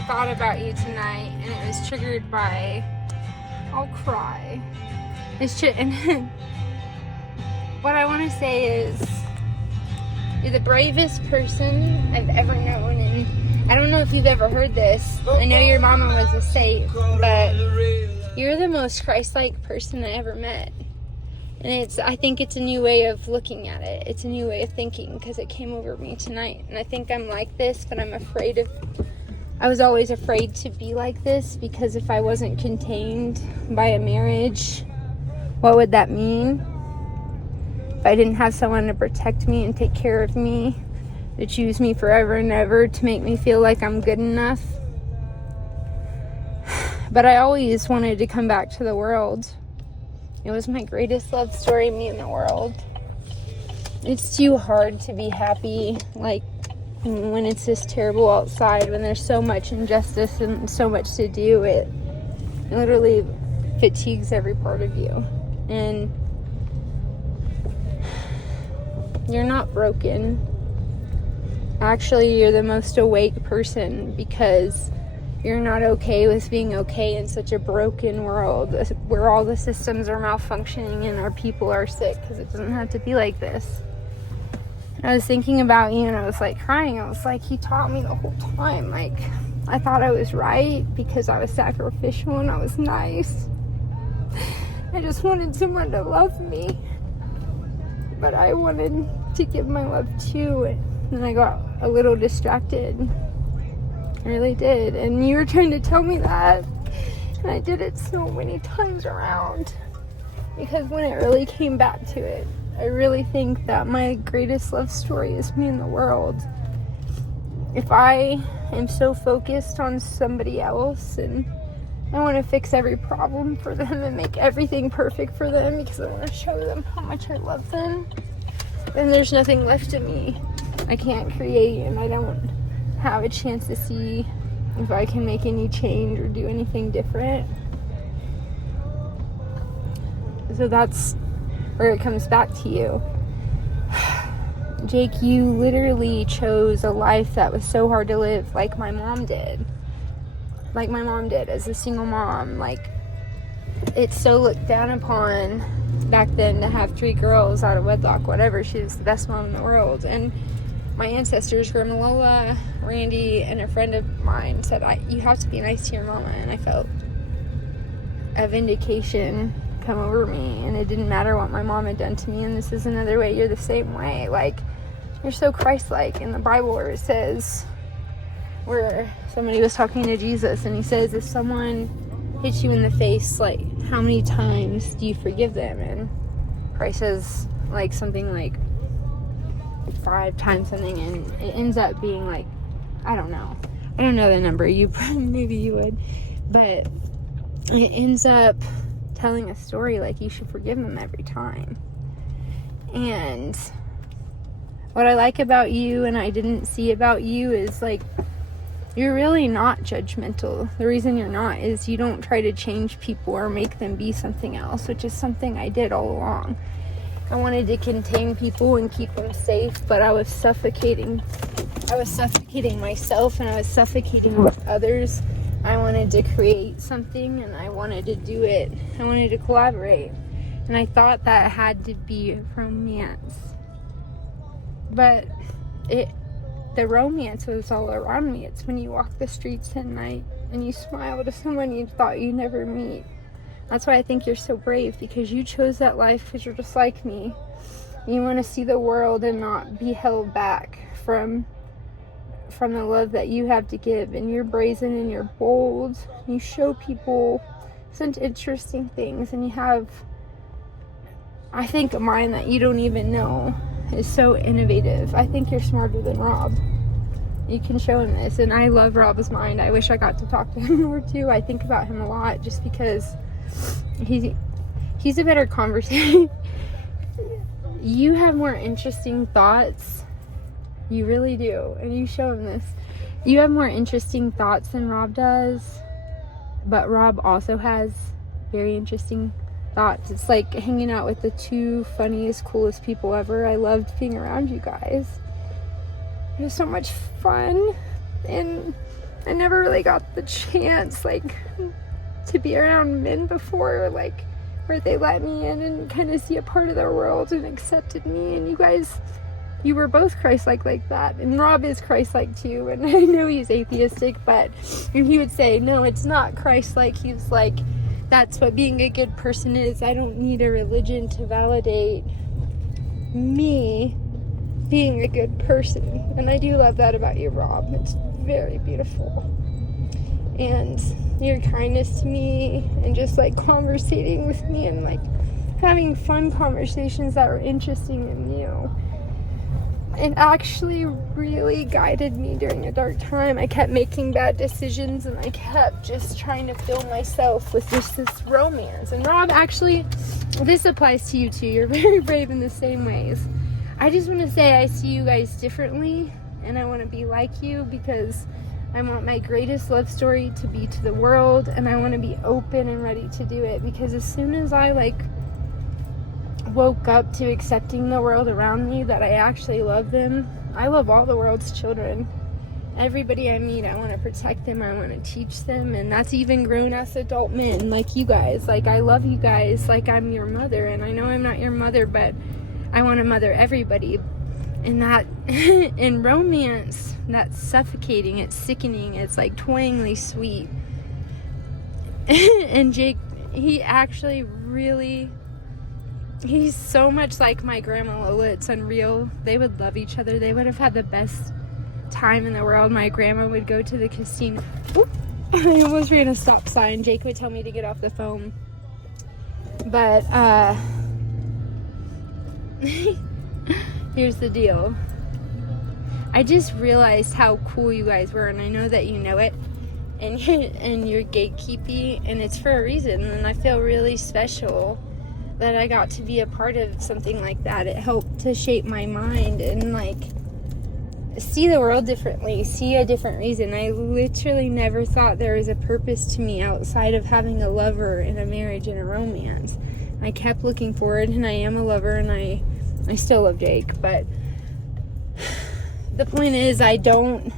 I thought about you tonight, and it was triggered by, I'll cry. And what I want to say is, you're the bravest person I've ever known, and I don't know if you've ever heard this. I know your mama was a saint, but you're the most Christ-like person I ever met. And I think it's a new way of looking at it. It's a new way of thinking, because it came over me tonight. And I think I'm like this, but I was always afraid to be like this, because if I wasn't contained by a marriage, what would that mean? If I didn't have someone to protect me and take care of me, to choose me forever and ever, to make me feel like I'm good enough. But I always wanted to come back to the world. It was my greatest love story, me and the world. It's too hard to be happy, like, when it's this terrible outside, when there's so much injustice and so much to do. It literally fatigues every part of you. And you're not broken. Actually, you're the most awake person, because you're not okay with being okay in such a broken world where all the systems are malfunctioning and our people are sick, because it doesn't have to be like this. I was thinking about you and I was like crying. I was like, he taught me the whole time. Like, I thought I was right because I was sacrificial and I was nice. I just wanted someone to love me, but I wanted to give my love too, and I got a little distracted. I really did. And you were trying to tell me that, and I did it so many times around, because when it really came back to it, I really think that my greatest love story is me and the world. If I am so focused on somebody else and I want to fix every problem for them and make everything perfect for them because I want to show them how much I love them, then there's nothing left of me. I can't create, and I don't have a chance to see if I can make any change or do anything different. So that's where it comes back to you. Jake, you literally chose a life that was so hard to live, like my mom did. Like my mom did as a single mom. Like, it's so looked down upon back then to have 3 girls out of wedlock, whatever. She was the best mom in the world. And my ancestors, Grandma Lola, Randy, and a friend of mine said, you have to be nice to your mama. And I felt a vindication come over me, and it didn't matter what my mom had done to me. And this is another way you're the same way. Like, you're so Christ-like. In the Bible, where it says, where somebody was talking to Jesus, and he says, if someone hits you in the face, like, how many times do you forgive them? And Christ says, like, something like 5 times something, and it ends up being like, I don't know the number, maybe you would, but it ends up telling a story like you should forgive them every time. And what I like about you, and I didn't see about you, is like, you're really not judgmental. The reason you're not is you don't try to change people or make them be something else, which is something I did all along. I wanted to contain people and keep them safe, but I was suffocating myself, and I was suffocating others. I wanted to create something, and I wanted to do it. I wanted to collaborate, and I thought that had to be romance. But the romance was all around me. It's when you walk the streets at night and you smile to someone you thought you'd never meet. That's why I think you're so brave, because you chose that life because you're just like me. You want to see the world and not be held back from the love that you have to give. And you're brazen and you're bold. You show people such interesting things, and you have, I think, a mind that you don't even know is so innovative. I think you're smarter than Rob. You can show him this, and I love Rob's mind. I wish I got to talk to him more too. I think about him a lot, just because he's a better conversation. You have more interesting thoughts. You really do. And you show him this. You have more interesting thoughts than Rob does. But Rob also has very interesting thoughts. It's like hanging out with the 2 funniest, coolest people ever. I loved being around you guys. It was so much fun. And I never really got the chance, like, to be around men before, like, where they let me in and kind of see a part of their world and accepted me. And you guys, you were both Christ-like like that. And Rob is Christ-like too. And I know he's atheistic, but he would say, no, it's not Christ-like. He's like, that's what being a good person is. I don't need a religion to validate me being a good person. And I do love that about you, Rob. It's very beautiful. And your kindness to me, and just like conversating with me, and like having fun conversations that were interesting and new. It actually really guided me during a dark time. I kept making bad decisions, and I kept just trying to fill myself with just this romance. And Rob, actually, this applies to you too. You're very brave in the same ways. I just want to say I see you guys differently, and I want to be like you, because I want my greatest love story to be to the world, and I want to be open and ready to do it. Because as soon as I like woke up to accepting the world around me, that I actually love them. I love all the world's children. Everybody I meet, I want to protect them. I want to teach them. And that's even grown-ass adult men like you guys. Like, I love you guys like I'm your mother. And I know I'm not your mother, but I want to mother everybody. And that, in romance, that's suffocating, it's sickening, it's like cloyingly sweet. And Jake, he actually really, he's so much like my grandma Lola, it's unreal. They would love each other. They would have had the best time in the world. My grandma would go to the casino. Oop, I almost ran a stop sign. Jake would tell me to get off the phone. But, here's the deal. I just realized how cool you guys were, and I know that you know it, and you're gatekeepy, and it's for a reason. And I feel really special that I got to be a part of something like that. It helped to shape my mind and like see the world differently, see a different reason. I literally never thought there was a purpose to me outside of having a lover and a marriage and a romance. I kept looking forward, and I am a lover, and I still love Jake, but the point is I don't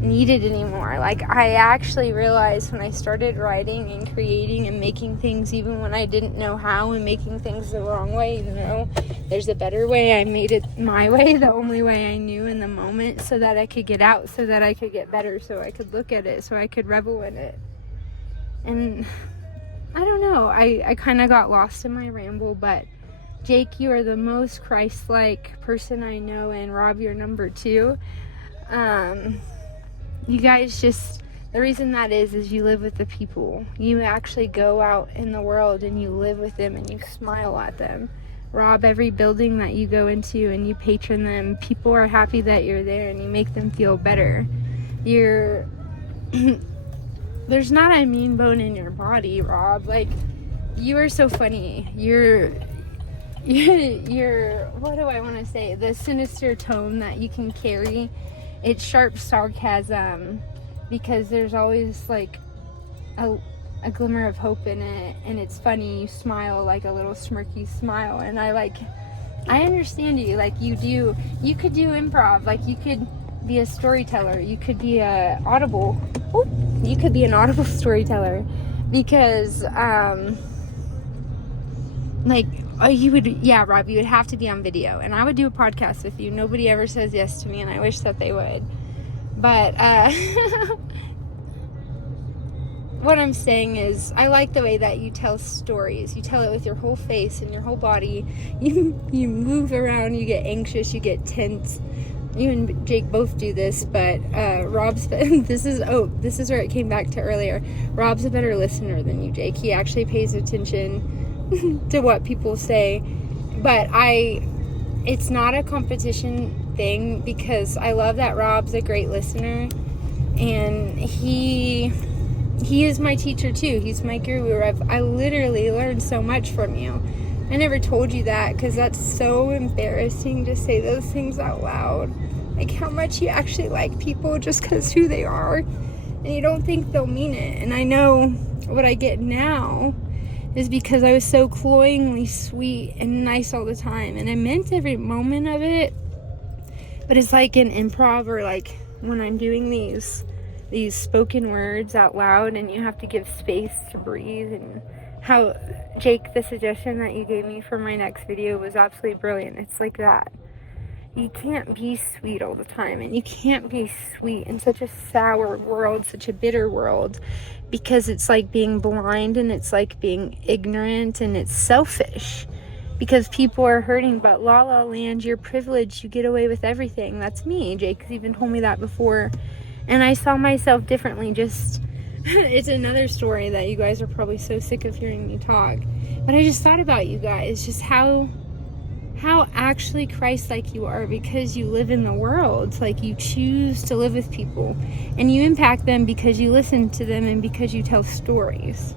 need it anymore. Like, I actually realized when I started writing and creating and making things even when I didn't know how, and making things the wrong way, even though there's a better way, I made it my way, the only way I knew in the moment, so that I could get out, so that I could get better, so I could look at it, so I could revel in it. And I don't know, I kind of got lost in my ramble, but Jake, you are the most Christ-like person I know, and Rob, you're number 2. You guys just, the reason that is you live with the people. You actually go out in the world and you live with them and you smile at them. Rob, every building that you go into and you patron them, people are happy that you're there and you make them feel better. There's not a mean bone in your body, Rob. Like, you are so funny. You're what do I want to say? The sinister tone that you can carry. It's sharp sarcasm, because there's always like a glimmer of hope in it, and it's funny. You smile like a little smirky smile, and I understand you. Like, you could do improv. Like, you could be a storyteller. You could be an audible storyteller, because Rob, you would have to be on video, and I would do a podcast with you. Nobody ever says yes to me, and I wish that they would. But what I'm saying is, I like the way that you tell stories. You tell it with your whole face and your whole body. You move around, you get anxious, you get tense. You and Jake both do this, but Rob's this is where it came back to earlier. Rob's a better listener than you, Jake. He actually pays attention to what people say, but it's not a competition thing, because I love that Rob's a great listener, and he is my teacher too. He's my guru. I literally learned so much from you. I never told you that, because that's so embarrassing to say those things out loud, like how much you actually like people just because who they are, and you don't think they'll mean it. And I know what I get now is because I was so cloyingly sweet and nice all the time, and I meant every moment of it. But it's like in improv, or like when I'm doing these these spoken words out loud, and you have to give space to breathe. And how, Jake, the suggestion that you gave me for my next video was absolutely brilliant. It's like that. You can't be sweet all the time, and you can't be sweet in such a sour world, such a bitter world, because it's like being blind, and it's like being ignorant, and it's selfish, because people are hurting. But La La Land, you're privileged, you get away with everything. That's me. Jake's even told me that before, and I saw myself differently. Just it's another story that you guys are probably so sick of hearing me talk, but I just thought about you guys, just how actually Christ-like you are, because you live in the world. Like, you choose to live with people, and you impact them because you listen to them and because you tell stories.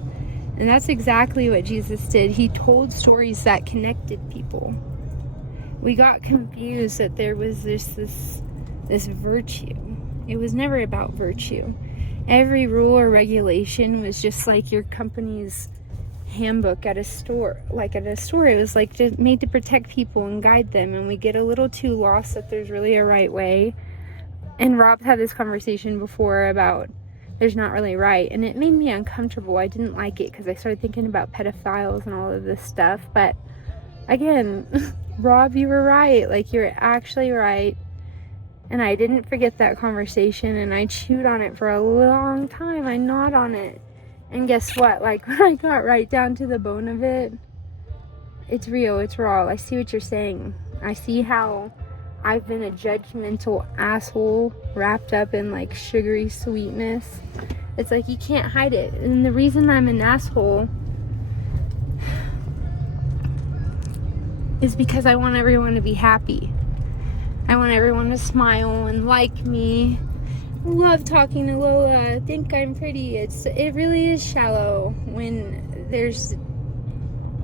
And that's exactly what Jesus did. He told stories that connected people. We got confused that there was this virtue. It was never about virtue. Every rule or regulation was just like your company's handbook at a store. Like at a store, it was like just made to protect people and guide them, and we get a little too lost that there's really a right way. And Rob had this conversation before about there's not really right, and it made me uncomfortable. I didn't like it because I started thinking about pedophiles and all of this stuff. But again, Rob, you were right. Like, you're actually right. And I didn't forget that conversation, and I chewed on it for a long time. I gnawed on it. And guess what? Like, when I got right down to the bone of it, it's real, it's raw. I see what you're saying. I see how I've been a judgmental asshole wrapped up in like sugary sweetness. It's like you can't hide it. And the reason I'm an asshole is because I want everyone to be happy. I want everyone to smile and like me. Love talking to Lola. Think I'm pretty. It really is shallow when there's,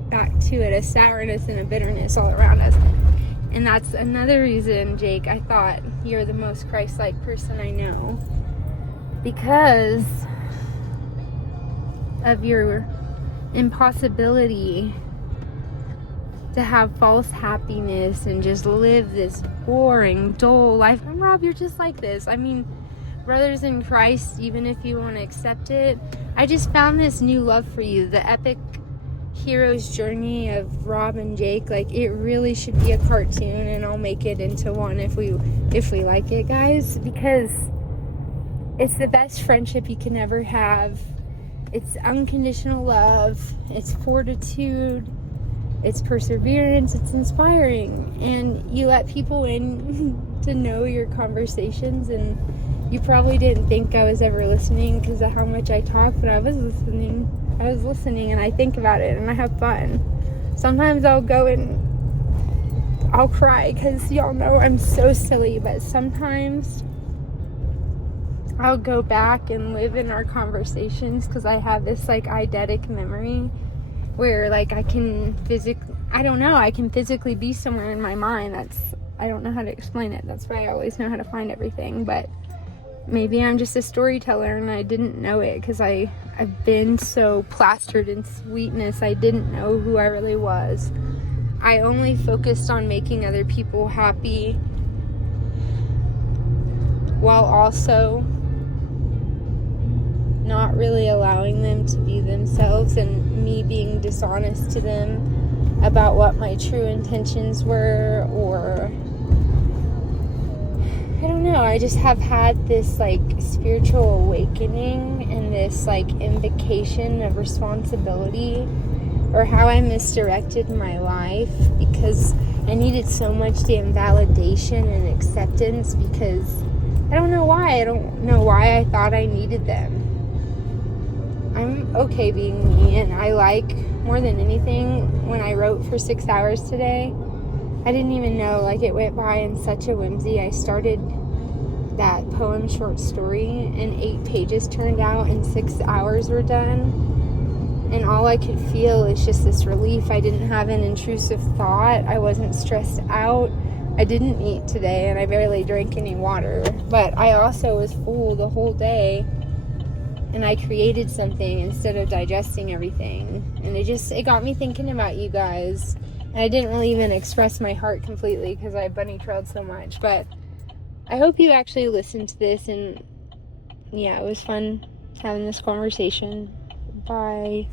back to it, a sourness and a bitterness all around us. And that's another reason, Jake, I thought you're the most Christ-like person I know, because of your impossibility to have false happiness and just live this boring, dull life. And Rob, you're just like this. I mean, brothers in Christ, even if you want to accept it, I just found this new love for you, the epic hero's journey of Rob and Jake. Like, it really should be a cartoon, and I'll make it into one if we like it, guys, because it's the best friendship you can ever have. It's unconditional love, it's fortitude, it's perseverance, it's inspiring, and you let people in to know your conversations. And you probably didn't think I was ever listening because of how much I talk, but I was listening, and I think about it, and I have fun. Sometimes I'll go and I'll cry because y'all know I'm so silly, but sometimes I'll go back and live in our conversations because I have this like eidetic memory where like I can physically be somewhere in my mind. I don't know how to explain it. That's why I always know how to find everything, but maybe I'm just a storyteller and I didn't know it because I've been so plastered in sweetness. I didn't know who I really was. I only focused on making other people happy while also not really allowing them to be themselves, and me being dishonest to them about what my true intentions were, or I don't know. I just have had this like spiritual awakening and this like invocation of responsibility, or how I misdirected my life because I needed so much damn validation and acceptance, because I don't know why. I don't know why I thought I needed them. I'm okay being me, and I like, more than anything, when I wrote for 6 hours today, I didn't even know, like, it went by in such a whimsy. I started that poem short story and 8 pages turned out and 6 hours were done, and all I could feel is just this relief. I didn't have an intrusive thought. I wasn't stressed out. I didn't eat today, and I barely drank any water, but I also was full the whole day, and I created something instead of digesting everything. And it got me thinking about you guys. And I didn't really even express my heart completely because I bunny trailed so much. But I hope you actually listened to this and yeah, it was fun having this conversation. Bye.